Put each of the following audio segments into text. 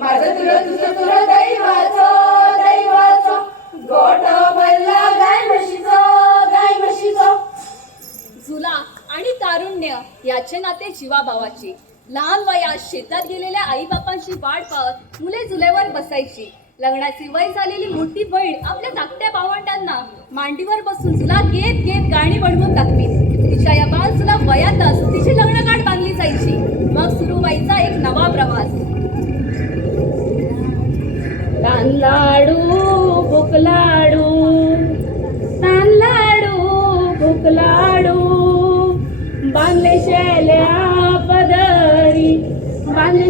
माझं तुला तुझं तुला दैवाचं दैवाचं. गोट भरला गाय म्हशीचं गाय म्हशीचं. जुला आणि तारुण्य याचे नाते जीवाभावाचे. लहान वयात शेतात गेलेल्या आईबापांची वाट पाहत मुले जुलेवर बसायची. लग्नाची वय झालेली मोठी बहीण आपल्या धाकट्या भावंडांना मांडीवर बसून जुला घेत घेत गाणी बनवून दाखवी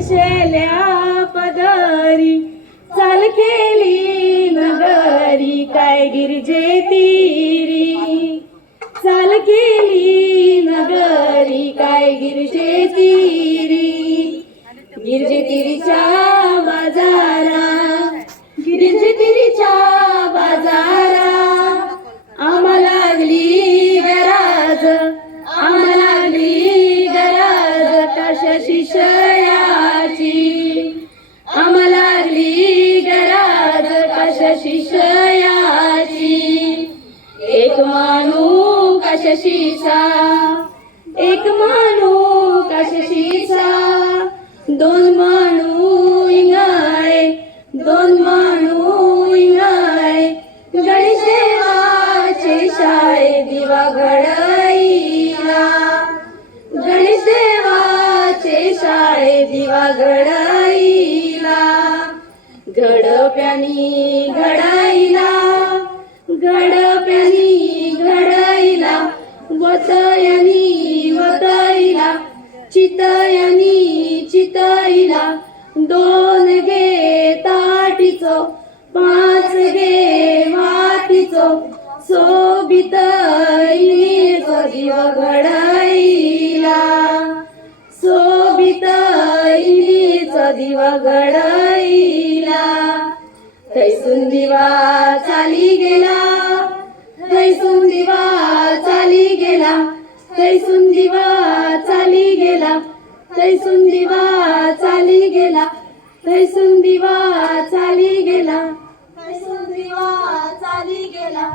शैल्या पदारी पदरी चाल केली नगरी काय गिरजे तिरी. चाल केली नगरी काय गिरजे तिरी. कशा शिषयाची? एक मानू शिसा? एक मानू शिसा? दोन मानू इंगाळे दोन मानू इंगाळे. गणेश देवाचे शाळे दिवा घडईला. गणेश देवाचे शाळे दिवा घडईला. गडप्यानी घडाईला गडप्यानी घडाईला वतयानी वतईला चितयानी चितईला दोन घे ताटीचो पाच घे मातीचो सोबित इनेचो दिव घडाईला सोबित तैसून दिवा चाली गेला तैसून दिवा चाली गेला तैसून दिवा चाली गेला तैसून दिवा चाली गेला तैसून दिवा चाली गेला तैसून दिवा चाली गेला.